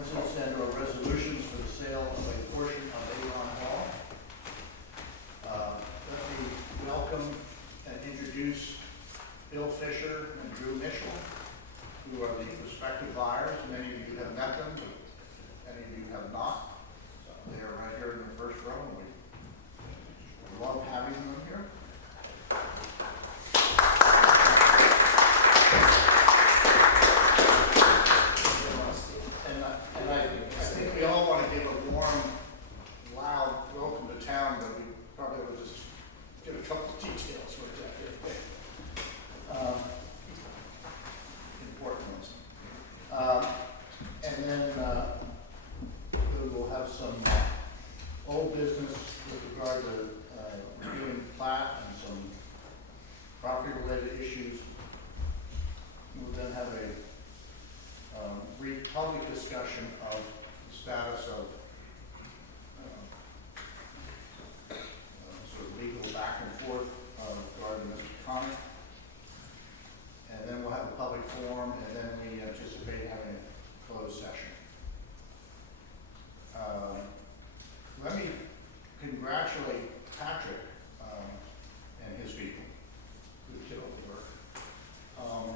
ordinances and or resolutions for the sale of a portion of Avon Hall. Let me welcome and introduce Bill Fisher and Drew Mitchell, who are the prospective buyers. Many of you have met them, but many of you have not. So they are right here in the first row, and we love having them here. I think we all want to give a warm, loud welcome to town, but we probably will just give a couple of details for that. Important ones. And then we will have some old business with regard to reviewing plat and some property-related issues. We'll then have a brief public discussion of the status of sort of legal back and forth regarding Mr. Connor. And then we'll have a public forum, and then we anticipate having a closed session. Let me congratulate Patrick and his people who did all the work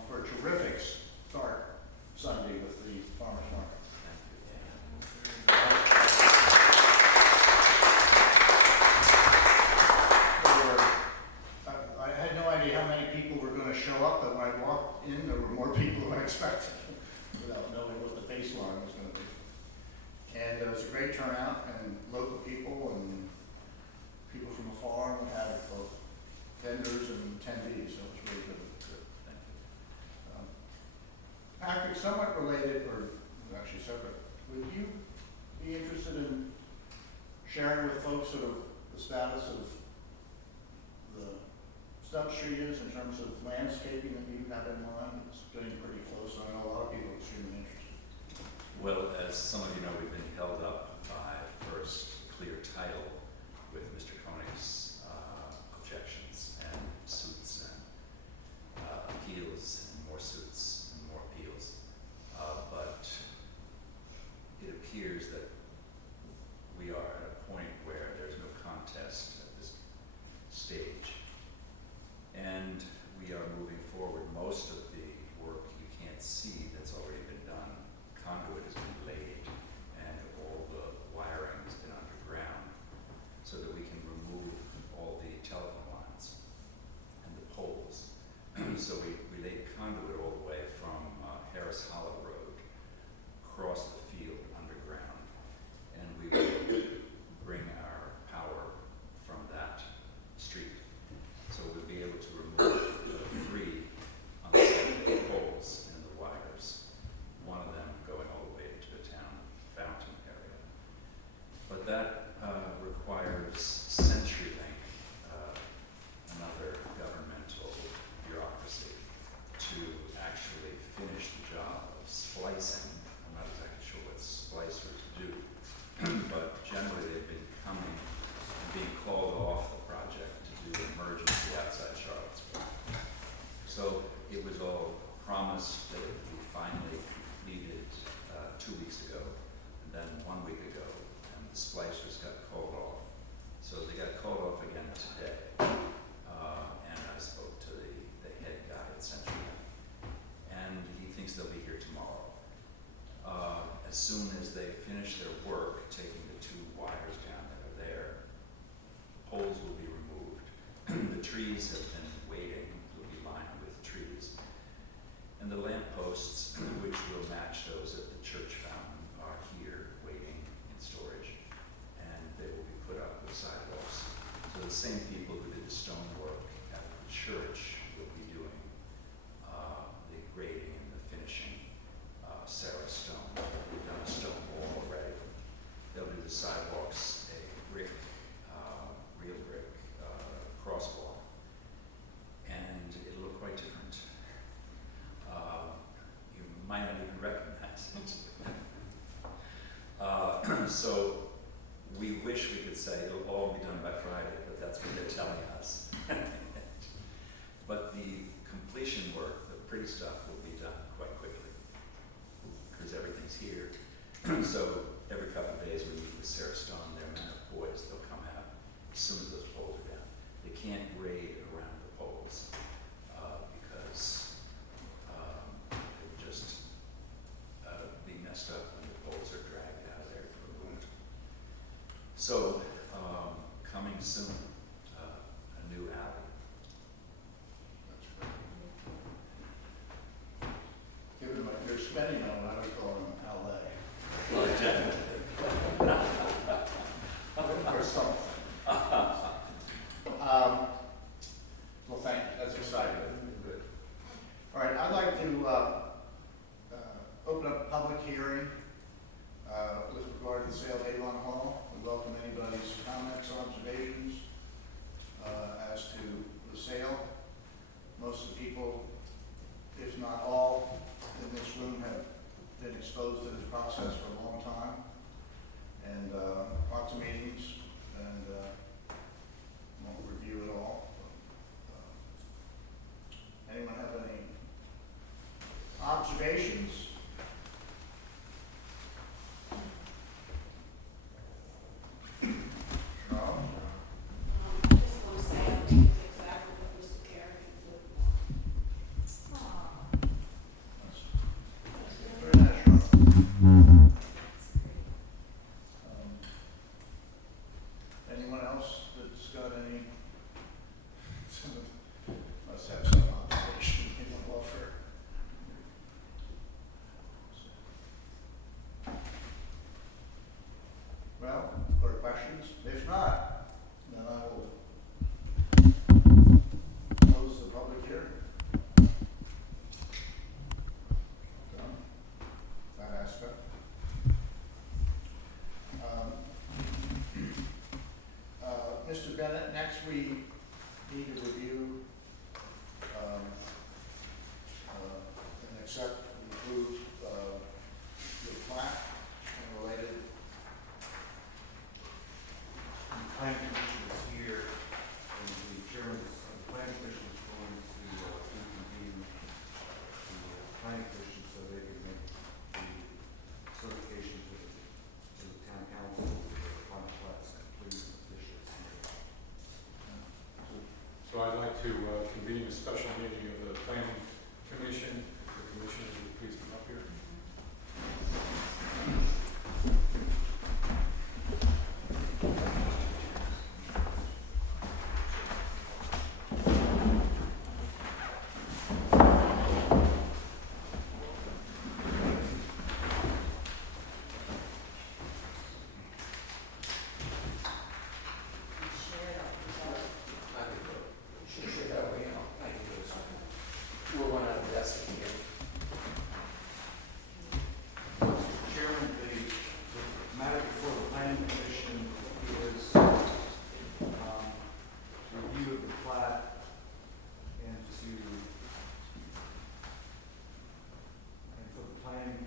for a terrific start Sunday with the farmers market. I had no idea how many people were going to show up, but when I walked in, there were more people than I expected, without knowing what the baseline was going to be. And it was a great turnout, and local people and people from afar. We had both vendors and attendees, so it was really good. Thank you. Patrick, somewhat related, or actually separate, would you be interested in sharing with folks sort of the status of the Stump Street is in terms of landscaping that you have in mind? It's getting pretty close. I know a lot of people are extremely interested. Well, as some of you know, we've been held up by first clear title with Mr. Koenig's objections and suits and appeals and more suits and more appeals. But it appears that we are at a point where there's no contest at this stage. And we are moving forward. Most of the work you can't see that's already been done. Conduit has been laid and all the wiring has been underground so that we can remove all the telephone lines and the poles. So we laid conduit all the way from Harris Hollow Road across the field underground, and we will bring our power from that street. So we'll be able to remove three unsightly poles in the wires, one of them going all the way to the town fountain area. But that requires CenturyLink, another governmental bureaucracy, to actually finish the job of splicing. I'm not exactly sure what splicers do, but generally they've been coming and being called off the project to do emergency outside Charlottesville. So it was all promised that it would be finally completed 2 weeks ago, and then 1 week ago, and the splicers got called off. So they got called off again today, and I spoke to the head guy at CenturyLink, and he thinks they'll be here tomorrow. As soon as they finish their work, taking the 2 wires down that are there, poles will be removed. The trees have been waiting, will be lined with trees. And the lamp posts, which will match those at the church fountain, are here waiting in storage. And they will be put up with sidewalks. So the same people who did the stonework at the church will be doing the grading and the finishing. Sarah Stone, we've done a stone wall already. They'll do the sidewalks, a brick, real brick crosswalk, and it'll look quite different. You might not even recognize it. So we wish we could say it'll all be done by Friday, but that's what they're telling us. But the completion work, the pretty stuff, will be done quite quickly because everything's here. So every couple of days we meet with Sarah Stone, their men of boys, they'll come out as soon as those poles are down. They can't grade around the poles because it would just be messed up when the poles are dragged out of there for a winter. So coming soon, a new alley. That's great. Given what you're spending on, I would call them LA. Well, definitely. Or something. Well, thank you, that's exciting. Good. All right, I'd like to open up a public hearing with regard to the sale of Avon Hall. We welcome anybody's comments, observations as to the sale. Most of the people, if not all, in this room have been exposed to this process for a long time, and lots of meetings, and won't review it all. Anyone have any observations? No? I just want to say I think it's exactly what Mr. Carey would want. Very nice, Sean. Anyone else that's got any, must have some observation they want to offer? Well, or questions? If not, then I will close the public hearing. Done. That aspect. Mr. Bennett, next we need to review and accept and approve the plat and related. The planning commission is here, and the chairman of the planning commission is going to reconvene the planning commission so they can make the certification to the town council, the final plat's complete and official. So I'd like to convene a special meeting of the planning commission. The commissioners would please come up here. Chairman, the matter before the planning commission is review of the plat and for the planning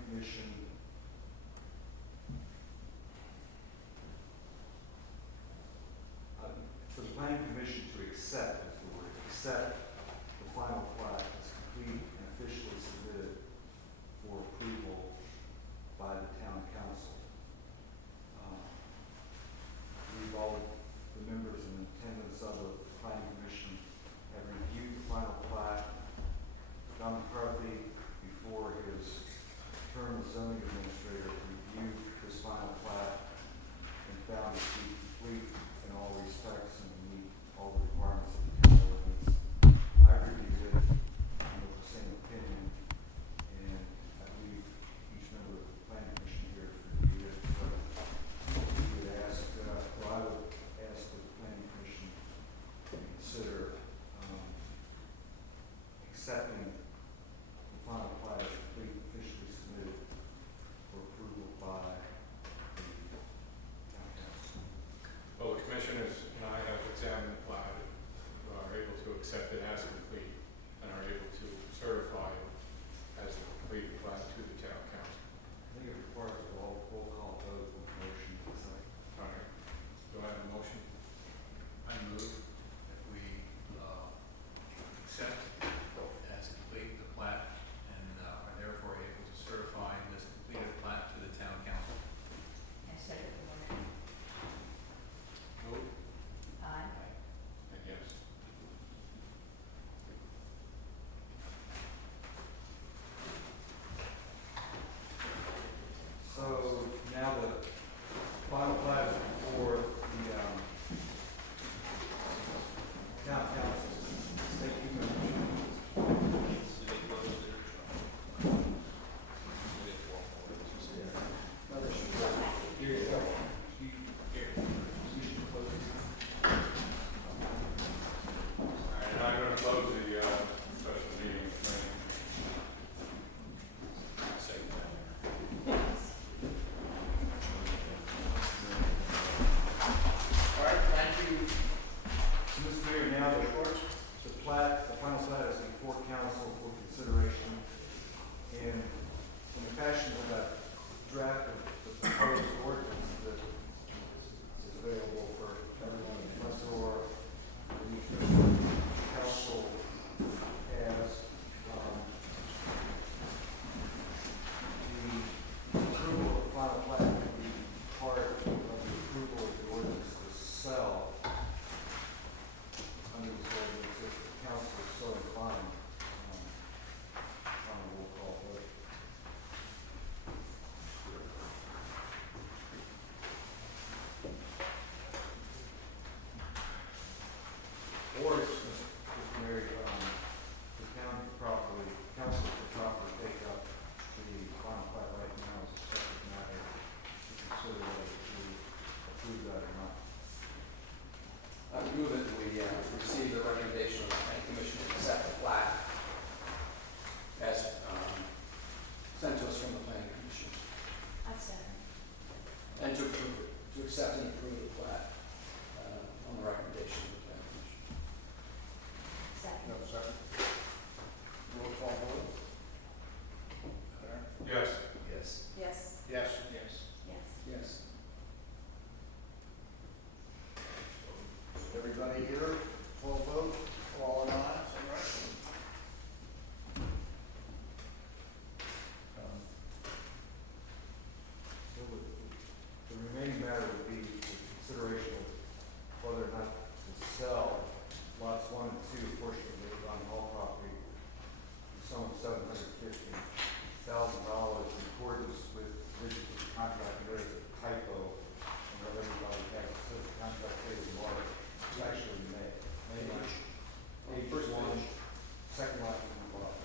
commission to accept, is the word, accept the final plat as complete and officially submitted for approval by the town council. All the members in attendance of the planning commission have reviewed the final plat. Don McCarthy, before his term as zoning attachment of that draft of the proposed ordinance that is available for everyone, unless or the council has, the approval of the final plat would be part of the approval of the ordinance to sell under this ordinance if the council is so inclined. On a roll call vote. Or if Mary, the town could properly, council could properly take up the final plat right now as a separate matter to consider whether to approve that or not. I would move that we receive the recommendation of the planning commission to accept the plat as sent to us from the planning commission, I second. and to approve it, to accept and approve the plat on the recommendation of the planning commission. Second. Second. Roll call vote. Yes. Yes. Yes. Yes. Yes. Yes. Yes. Everybody here, full vote, all in aye, is that right? So the remaining matter would be the consideration of whether or not to sell lots 1 and 2, portion of the Avon Hall property, for some $750,000 in accordance with provisions of the contract. There is a typo, and what everybody has, it says the contract says March, it's actually May. May March. On the first page. Second line from the bottom.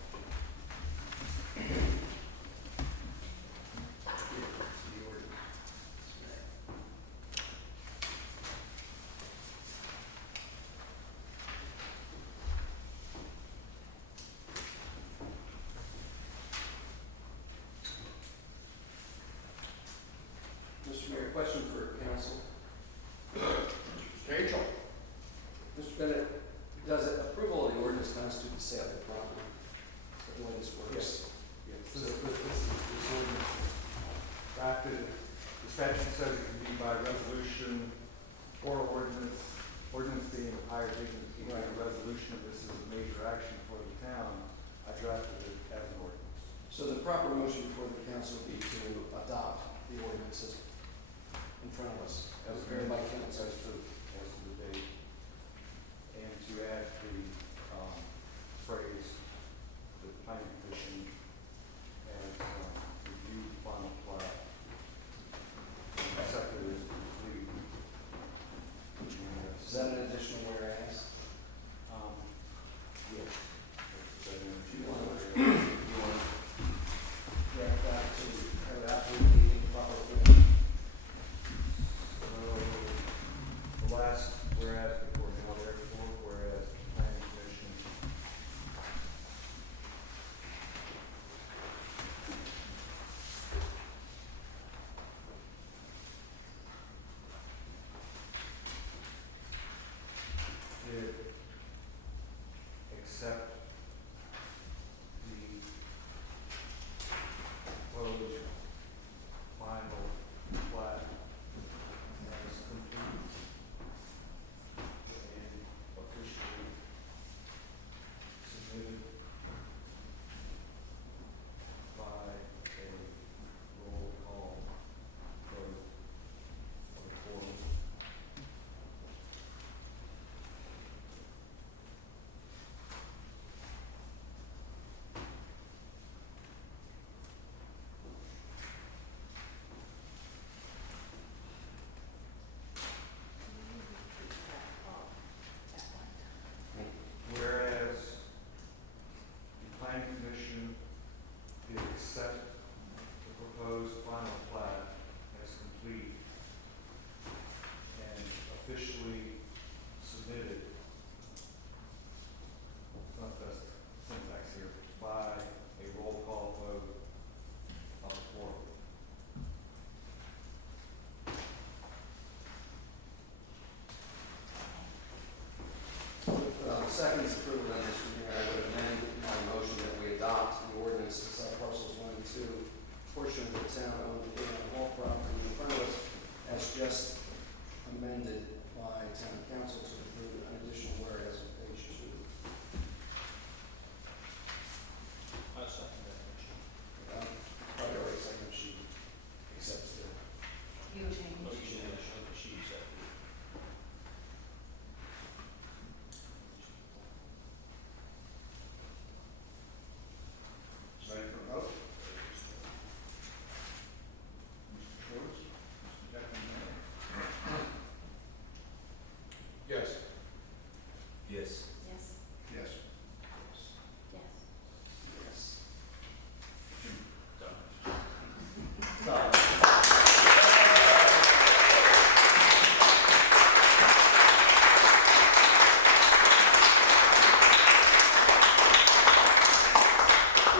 Mr. Mayor, question for council. Rachel? Mr. Bennett, does approval of the ordinance constitute the sale of the property? The way this works? Yes, this ordinance drafted, the statute says it can be by resolution or ordinance, ordinance being of higher dignity, like a resolution of this is a major action for the town. I drafted it as an ordinance. So the proper motion before the council would be to adopt the ordinances in front of us, as prepared by council. As to the date, and to add the phrase, the planning commission has reviewed the final plat, accepted as complete. Is that an additional whereas? Yes. Do you want to get that to have that would be in proper form? So, the last whereas before now, therefore, whereas the planning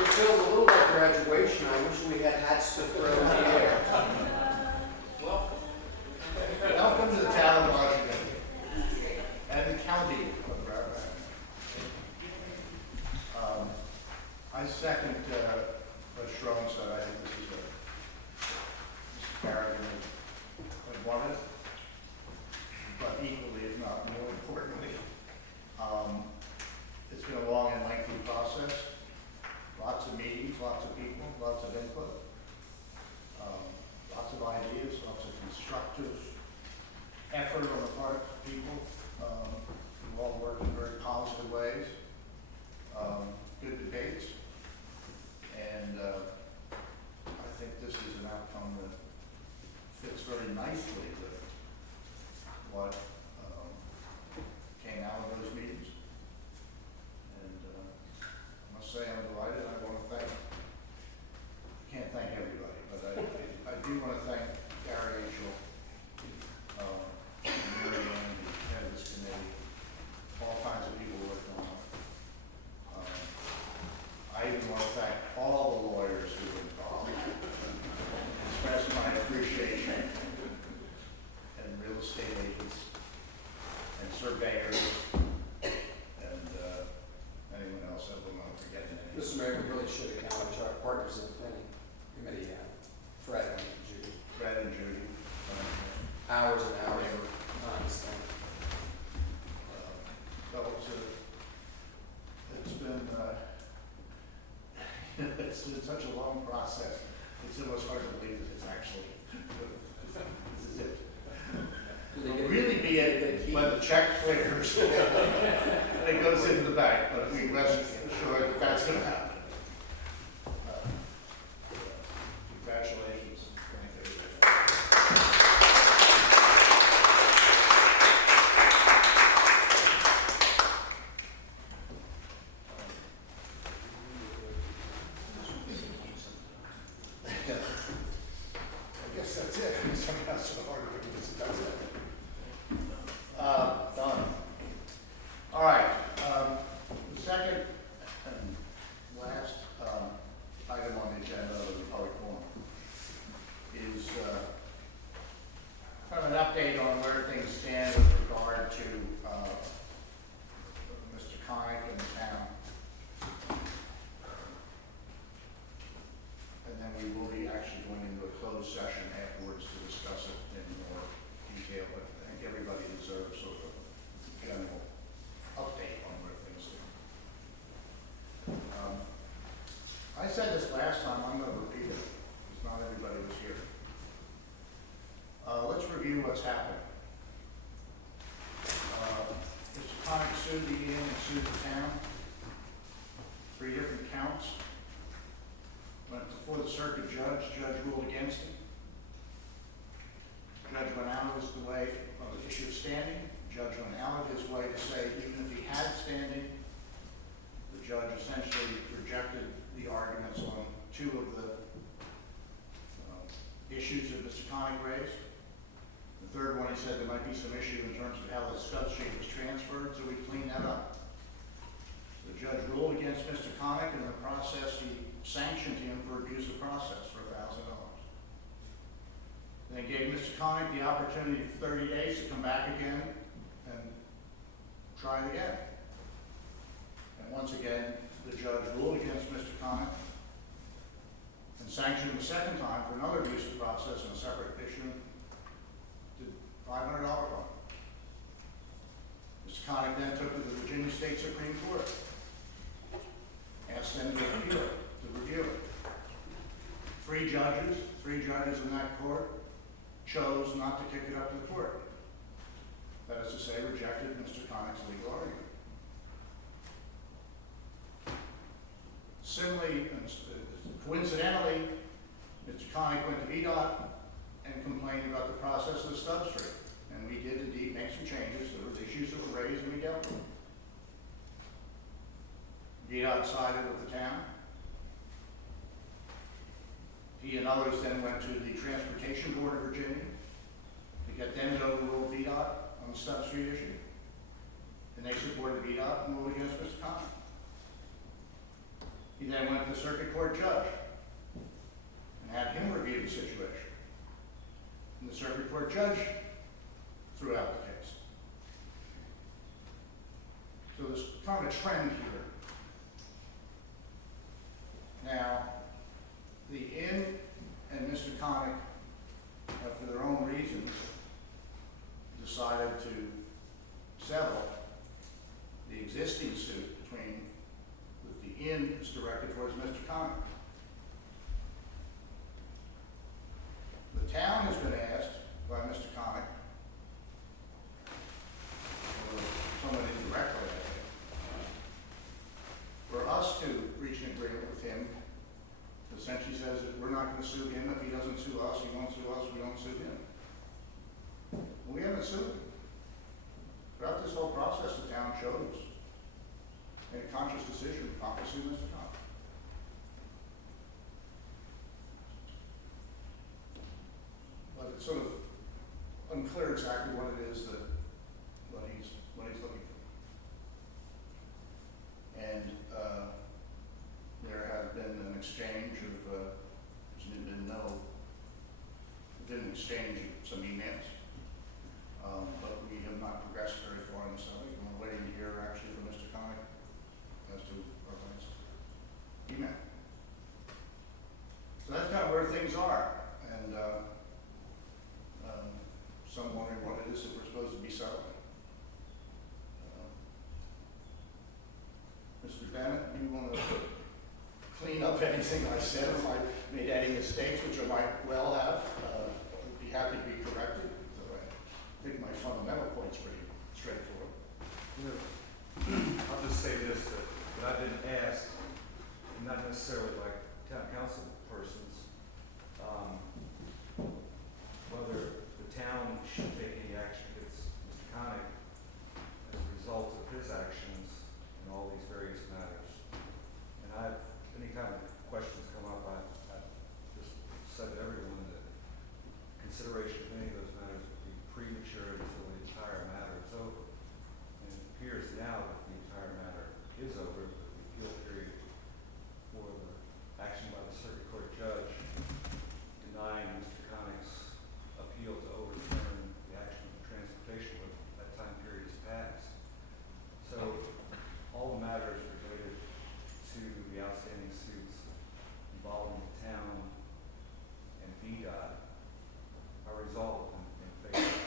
It feels a little like graduation. I wish we had hats to throw in the air. Welcome to the town of Washington and the county of Broward. I second what Sharon said. I think this is Mr. Carrigan had wanted, but equally, if not more importantly, it's been a long and lengthy process. Lots of meetings, lots of people, lots of input, lots of ideas, lots of constructive effort on the part of people, who all work in very positive ways, good debates, and I think this is an outcome that fits very nicely with what came out of those meetings. And I must say I'm delighted. I want to thank, can't thank everybody, but I do want to thank Gary Angel, Mary Ann, the head of this committee, all kinds of people working on it. I even want to thank all the lawyers who were involved, express my appreciation, and real estate agents, and surveyors, and anyone else I will not forget any. Mr. Mayor, we really should acknowledge our partners in the planning committee, Fred and Judy. Fred and Judy. Hours and hours of time spent. So it's been it's been such a long process. It's almost hard to believe that it's actually this is it. It'll really be it when the check clears and it goes into the bank, but we rest assured that that's going to happen. Congratulations. Thank you. I guess that's it. Something else for the hard work. That's it. Done. All right. The second and last item on the agenda of the public forum is kind of an update on where things stand with regard to Mr. Connick and the town. And then we will be actually going into a closed session afterwards to discuss it in more detail, but I think everybody deserves sort of a general update on where things stand. I said this last time, I'm going to repeat it, because not everybody was here. Let's review what's happened. Mr. Connick sued the inn and sued the town. 3 different counts. Went before the circuit judge. Judge ruled against him. Judge went out of his way on the issue of standing. Judge went out of his way to say even if he had standing, the judge essentially rejected the arguments on 2 of the issues that Mr. Connick raised. The third one, he said there might be some issue in terms of how the substrate was transferred, so we cleaned that up. The judge ruled against Mr. Connick, and in the process, he sanctioned him for abuse of process for $1,000. Then gave Mr. Connick the opportunity for 30 days to come back again and try it again. And once again, the judge ruled against Mr. Connick and sanctioned him a second time for another abuse of process in a separate issue, to $500 fine. Mr. Connick then took it to the Virginia State Supreme Court, asked them to review it. 3 judges in that court chose not to kick it up to the court. That is to say, rejected Mr. Connick's legal argument. Similarly, coincidentally, Mr. Connick went to VDOT and complained about the process of the substrate. And we did indeed make some changes. There were issues that were raised and we dealt with them. VDOT sided with the town. He and others then went to the Transportation Board of Virginia to get them to overrule VDOT on the substrate issue. And they supported VDOT and ruled against Mr. Connick. He then went to the circuit court judge and had him review the situation. And the circuit court judge threw out the case. So there's kind of a trend here. Now, the inn and Mr. Connick, for their own reasons, decided to settle the existing suit between, that the inn is directed towards Mr. Connick. The town has been asked by Mr. Connick, or someone indirectly, I think, for us to reach an agreement with him. Essentially says that we're not going to sue him. If he doesn't sue us, he won't sue us, we don't sue him. We haven't sued him. Throughout this whole process, the town chose, made a conscious decision not to sue Mr. Connick. But it's sort of unclear exactly what it is that what he's looking for. And there has been an exchange of, which you didn't know, didn't exchange some emails. But we have not progressed very far in the subject. We're waiting to hear actually from Mr. Connick as to our last email. So that's kind of where things are. And some wondering what it is that we're supposed to be settling. Mr. Bennett, you want to clean up anything I said? If I made any mistakes, which I might well have, I'd be happy to be corrected. So I think my fundamental point's pretty straightforward. I'll just say this, that I've been asked, not necessarily by town council persons, whether the town should take any action against Mr. Connick as a result of his actions in all these various matters. And anytime questions come up, I've just said to everyone that consideration of any of those matters would be premature until the entire matter is over. And it appears now that the entire matter is over, but the appeal period for the action by the circuit court judge denying Mr. Connick's appeal to overturn the action of the transportation board, that time period has passed. So all the matters related to the outstanding suits involving the town and VDOT are resolved in favor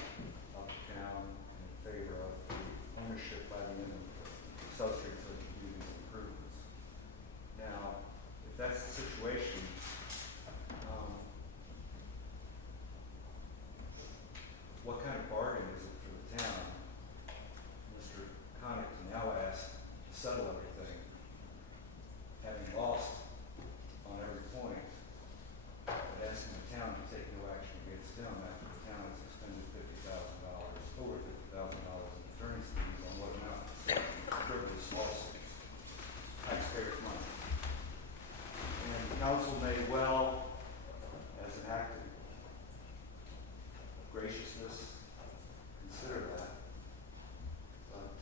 of the town and in favor of the ownership by the end of the substance of do these improvements. Now, if that's the situation, what kind of bargain is it for the town, Mr. Connick, to now ask to settle everything, having lost on every point, but asking the town to take no action against him after the town has expended $50,000, over $50,000 in attorney's fees on what amount frivolous lawsuits, taxpayers' money. And the council may well, as an act of graciousness, consider that. But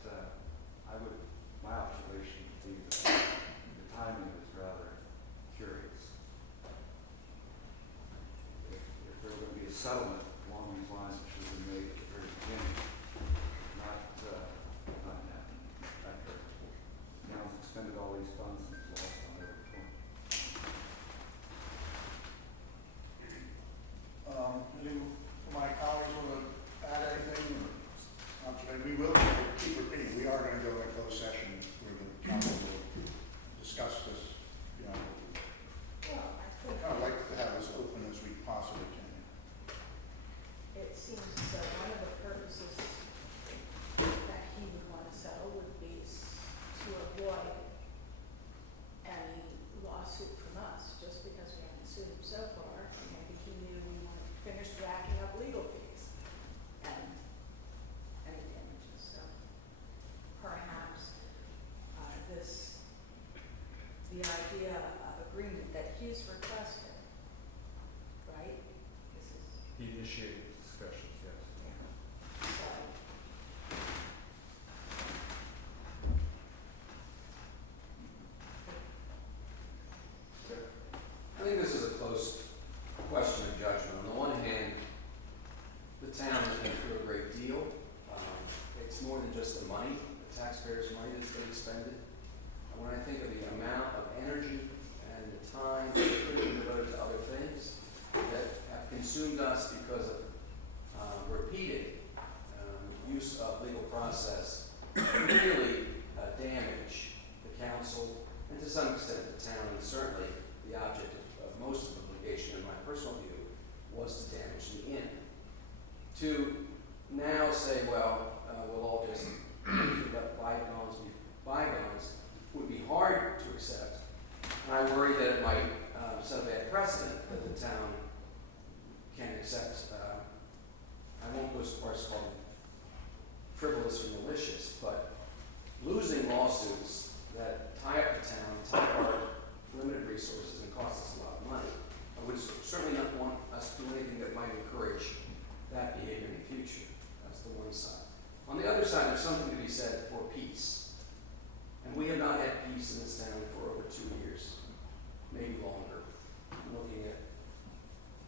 my observation would be that the timing is rather curious. If there were going to be a settlement along these lines, it should have been made at the very beginning, not now. After the town's expended all these funds and it's lost on every point. Any of my colleagues want to add anything? We will keep repeating, we are going to go into closed session where the council will discuss this. You know, Well, I think I'd like to have as open as we possibly can. it seems as though one of the purposes that he would want to settle would be to avoid any lawsuit from us, just because we haven't sued him so far. Maybe he knew we weren't finished racking up legal fees and any damages. So perhaps the idea of agreement that he's requested, right? This is, He initiated discussions, yes. so, To now say, well, we'll all just let bygones be bygones, would be hard to accept. And I worry that it might set a bad precedent that the town can accept. I won't go as far as calling frivolous or malicious, but losing lawsuits that tie up the town, tie up our limited resources and cost us a lot of money. I would certainly not want us to do anything that might encourage that behavior in the future. That's the one side. On the other side, there's something to be said for peace. And we have not had peace in this town for over 2 years, maybe longer. I'm looking at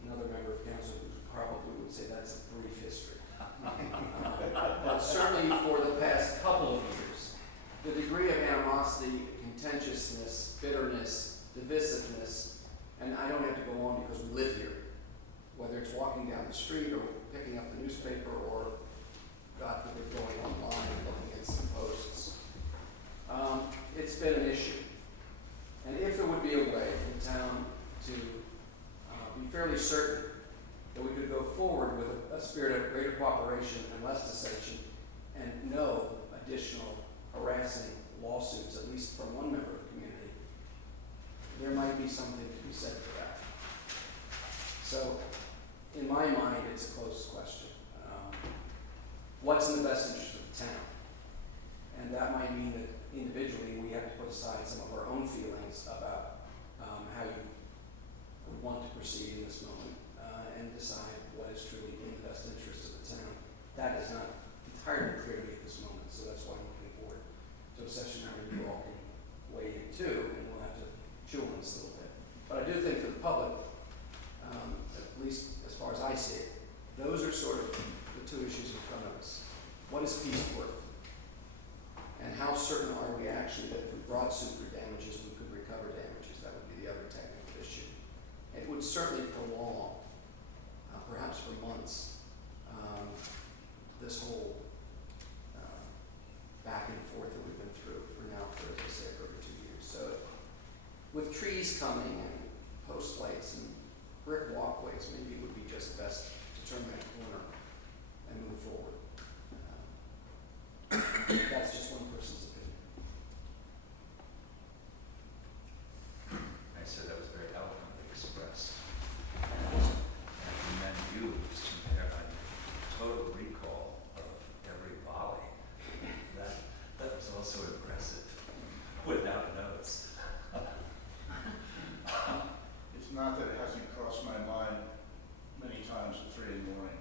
another member of council who probably would say that's a brief history. But certainly for the past couple of years, the degree of animosity, contentiousness, bitterness, divisiveness, and I don't have to go on because we live here, whether it's walking down the street or picking up the newspaper or, God forbid, going online and looking at some posts. It's been an issue. And if there would be a way for the town to be fairly certain that we could go forward with a spirit of greater cooperation and less dissension and no additional harassing lawsuits, at least from one member of the community, there might be something to be said for that. So, in my mind, it's a close question. What's in the best interest of the town? And that might mean that individually we have to put aside some of our own feelings about how you would want to proceed in this moment and decide what is truly in the best interest of the town. That is not entirely clear to me at this moment, so that's why I'm looking forward to a session where you all can weigh in too, and we'll have to chew on this a little bit. But I do think for the public, at least as far as I see it, those are sort of the two issues in front of us. What is peace worth? And how certain are we actually that if we brought suit for damages, we could recover damages? That would be the other technical issue. It would certainly prolong, perhaps for months, this whole back and forth that we've been through for now, for, as I say, for over 2 years. So with trees coming and post lights and brick walkways, maybe it would be just best to turn that corner and move forward. That's just one person's opinion. I said that was very eloquently expressed. And I commend you, Mr. Mayor, on total recall of every volley. That was also impressive, without notes. It's not that it hasn't crossed my mind many times at 3 in the morning.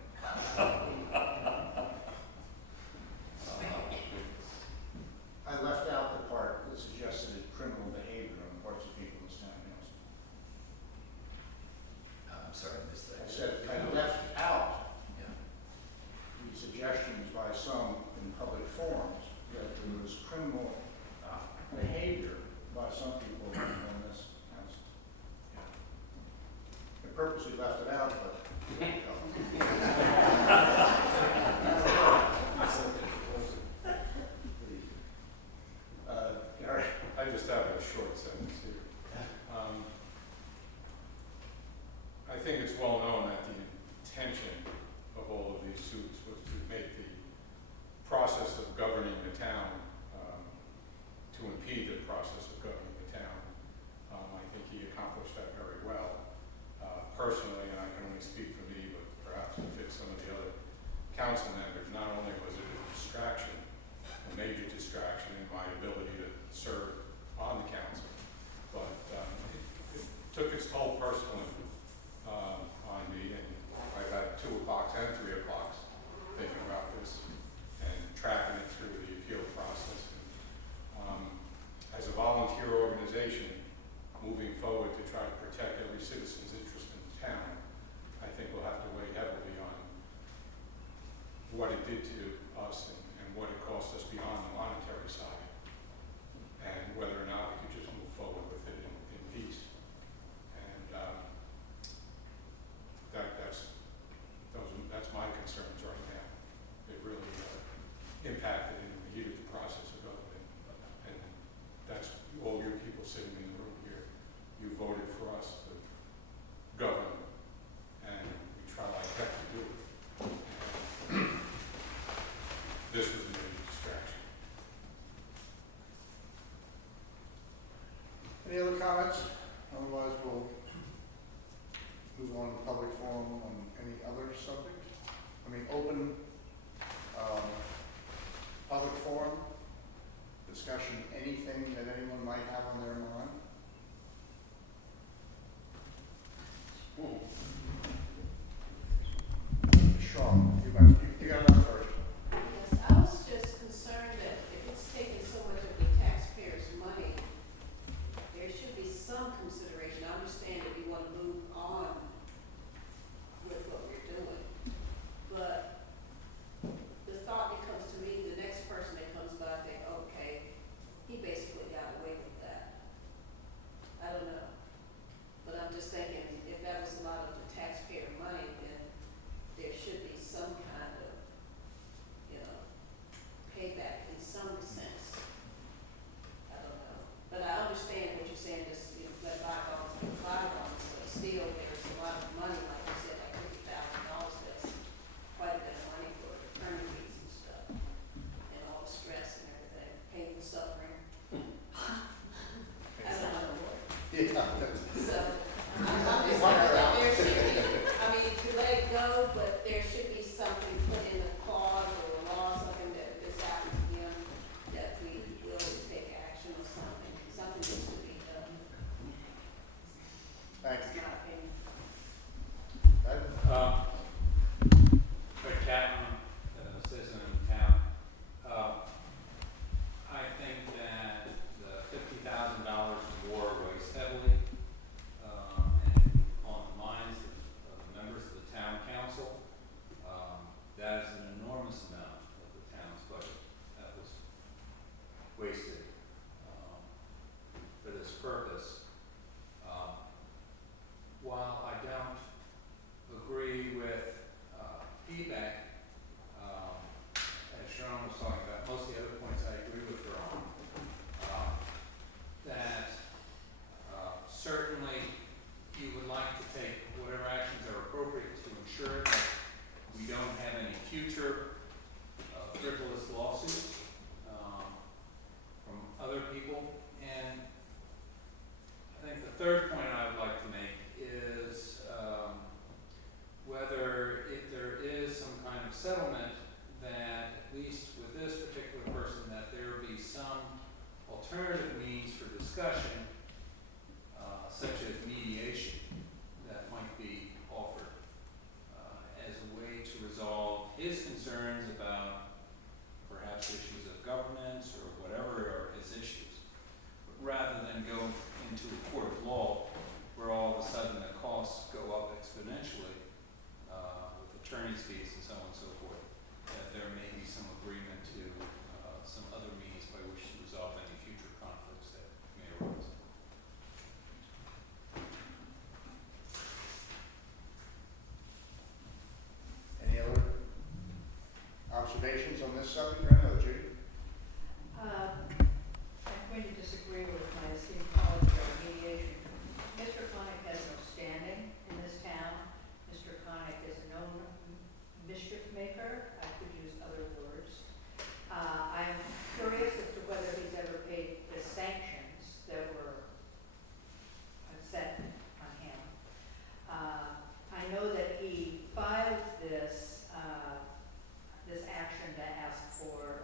I left out the part that suggested criminal behavior on the parts of people in this town council. I'm sorry, I missed that. I said I left out Yeah. the suggestions by some in public forums that there was criminal behavior by some people on this council. I purposely left it out, but Gary? I just have a short sentence here. I think it's well known that the intention of all of these suits was to make the process of governing the town, to impede the process of governing the town. I think he accomplished that very well. Personally, and I can only speak for me, but perhaps it fits some of the other council members, not only was it a distraction, a major distraction in my ability to serve on the council, but it took its toll personally on me, and I've had 2 o'clocks and 3 o'clocks thinking about this and tracking it through the appeal process. And, as a volunteer organization, moving forward to try to protect every citizen's interest in the town, I think we'll have to weigh heavily on what it did to us and what it cost us beyond the monetary side, and whether or not we could just move forward with it in peace. And that's my concerns right now. It really impacted in the heat of the process of government, and that's all your people sitting in the move on to public forum on any other subject? I mean, open, public forum, discussion, anything that anyone might have on their mind? Sean, you got one first. Yes, I was just concerned that if it's taking so much of the taxpayers' money, there should be some consideration. I understand that you want to move on with what we're doing, but the thought that comes to me, the next person that comes by, think, okay, he basically got away with that. I don't know. But I'm just thinking, if that was a lot of the taxpayer money, then there should be some kind of, you know, payback in some sense. I don't know. But I understand what you're saying, just, you know, let bygones be bygones, but still, there's a lot of money, like you said, like $50,000, that's quite a bit of money for attorney fees and stuff, and all the stress and everything, pain and suffering. I don't know. Yeah, So, I'm just thinking that there should be, I mean, to let it go, but there should be something put in the clause or the law, something that if this happens again, that we will take action or something. Something needs to be done. thank That's you. my opinion. Ed? Fred Kaitlin, citizen of the town. I think that the $50,000 war weighs heavily and on the minds of the members of the town council. That is an enormous amount of the town's budget that was wasted for this purpose. While I don't agree with feedback, as Sharon was talking about, most of the other points I agree with her on. That certainly you would like to take whatever actions are appropriate to ensure that we don't have any future frivolous lawsuits from other people. And I think the third point I would like to make is whether if there is some kind of settlement, that at least with this particular person, that there be some alternative means for discussion, such as mediation, that might be offered as a way to resolve his concerns about perhaps issues of governance or whatever are his issues, rather than go into a court of law where all of a sudden the costs go up exponentially with attorney's fees and so on and so forth, that there may be some agreement to some other means by which to resolve any future conflicts that may arise. Any other observations on this subject, Brenda or Judy? I'm going to disagree with my esteemed colleague on mediation. Mr. Connick has no standing in this town. Mr. Connick is a known mischief maker. I could use other words. I'm curious as to whether he's ever paid the sanctions that were set on him. I know that he filed this action to ask for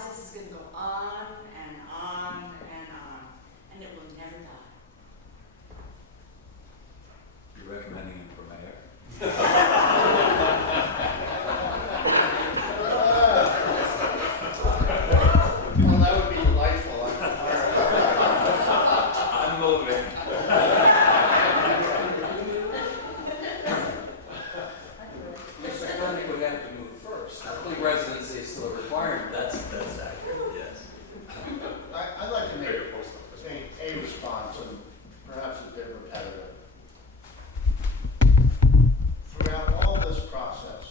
otherwise this is gonna go on and on and on, and it will never die. You're recommending him for mayor? Well, that would be delightful. I'm motivated. Mr. Connick would have to move first. I think residency is still a requirement. That's accurate, yes. I'd like to make Bigger post office. a response, and perhaps a bit repetitive. Throughout all this process,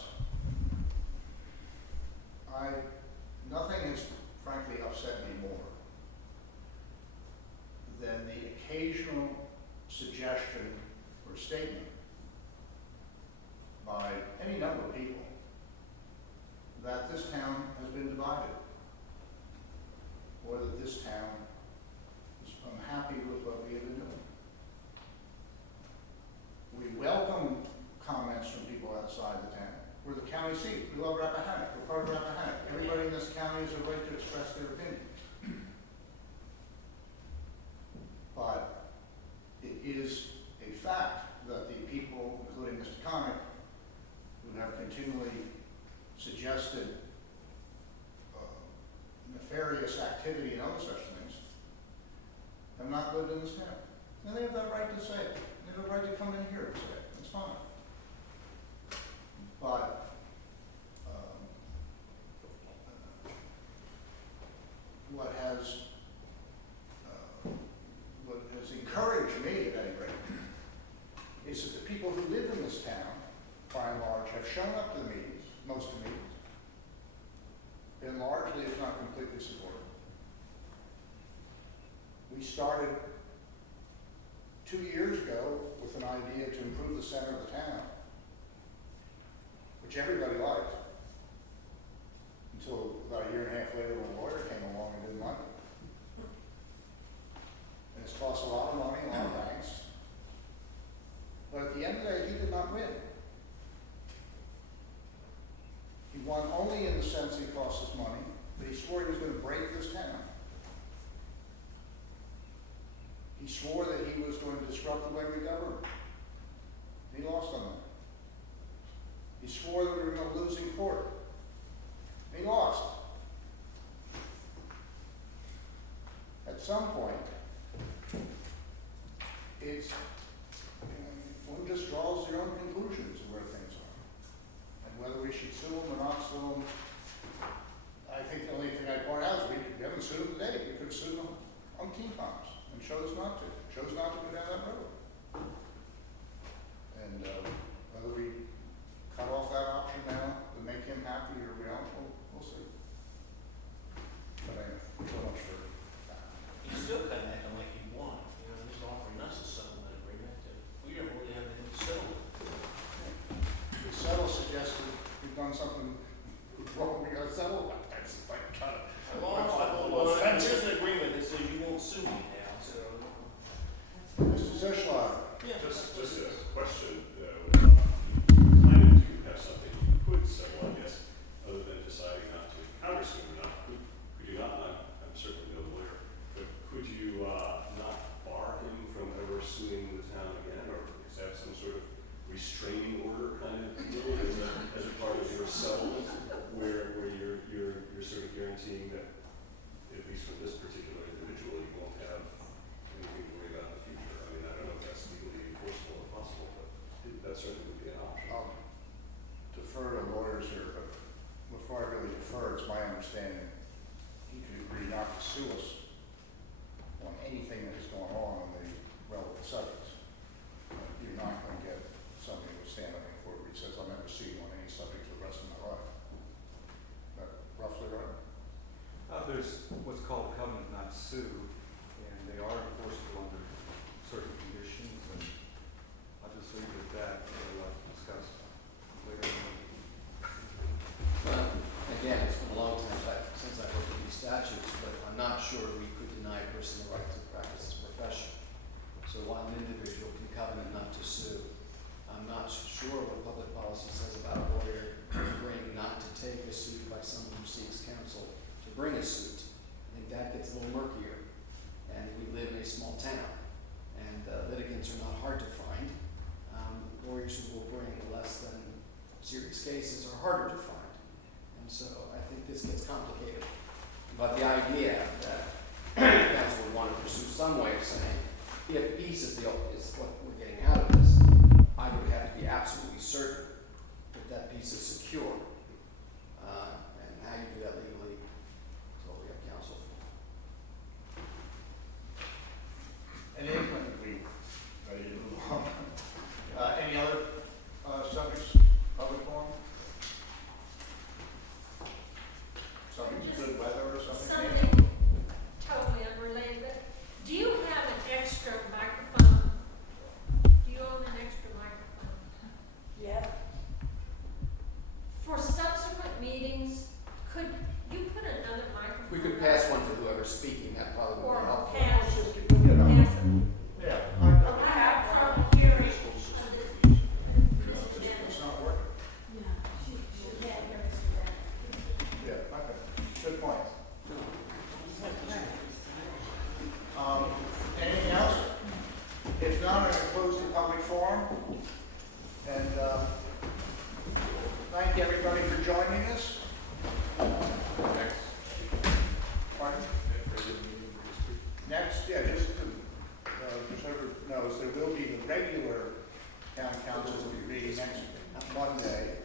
nothing has frankly upset me more than the occasional suggestion or statement by any number of people that this town has been divided, or that this town is unhappy with what we have been doing. We welcome comments from people outside the town. We're the county seat. We love Rappahannock. We're part of Rappahannock. Everybody in this county has a right to express their opinion. But it is a fact that the people, including Mr. Connick, who have continually suggested nefarious activity and other such things, have not lived in this town. And they have that right to say it. They have a right to come in here and say it. It's fine. But what has encouraged me, at any rate, is that the people who live in this town, by and large, have shown up to the meetings, most of the meetings, been largely, if not completely, supportive. We started 2 years ago with an idea to improve the center of the town, which everybody liked, until about a year and a half later when a lawyer came along and didn't like it. And it's cost a lot of money, a lot of angst. But at the end of the day, he did not win. He won only in the sense he cost us money, but he swore he was going to break this town. He swore that he was going to disrupt the way we govern. He lost on that. He swore that we were going to lose in court. He lost. At some point, one just draws their own conclusions of where things are. And whether we should sue them or not sue them, I think the only thing I'd point out is we haven't sued them today. We could have sued them umpteen times and chose not to go down that road. And whether we cut off that option now to make him happy or we don't, we'll see. But anyway, so much for that. He's still kind of acting like he won, you know, he's offering us a settlement agreement that we don't really have anything to settle with. If settle suggested we've done something wrong, we gotta settle that. That's like kind of. Well, there's an agreement that says you won't sue me now, so. Mr. Zischler. Yeah. Just a question, you kind of do have something you could settle, I guess, other than deciding not to countersue or not. Could you not, I'm certainly no lawyer, but could you not bar him from ever suing the town again, or is that some sort of restraining order kind of deal as a part of your settlement, where you're sort of guaranteeing that, at least with this particular individual, you won't have anything to worry about in the future? I mean, I don't know if that's legally enforceable or possible, but that certainly would be an option. I'll defer to lawyers here, but before I really defer, it's my understanding he could agree not to sue us on anything that is going on the relevant subjects. You're not going to get somebody who will stand up in court where he says, I'll never sue you on any subject for the rest of my life. Is that roughly right? There's what's called covenant not to sue, and they are enforceable under certain conditions, and I'll just leave it at that, we'll discuss later on. Again, it's been a long time since I've looked at these statutes, but I'm not sure harder to find. And so I think this gets complicated. But the idea that council would want to pursue some way of saying, if peace is what we're getting out of this, I would have to be absolutely certain that that peace is secure. And how you do that legally is what we have counsel for. And then when we ready to move on. Any other subjects, public forum? Subject to good weather or something? Something totally unrelated, but do you have an extra microphone? Do you own an extra microphone? Yeah. For subsequent meetings, could you put another microphone? We could pass one to whoever's speaking, that probably would Or be helpful. pass, You know, pass it. Yeah. I have trouble hearing. It's not working. Yeah. She can't hear us today. Yeah, okay. Good point. Anything else? If not, I'm going to close the public forum. And thank you, everybody, for joining us. Pardon? Next, yeah, just so everyone knows, there will be the regular town council meeting next Monday.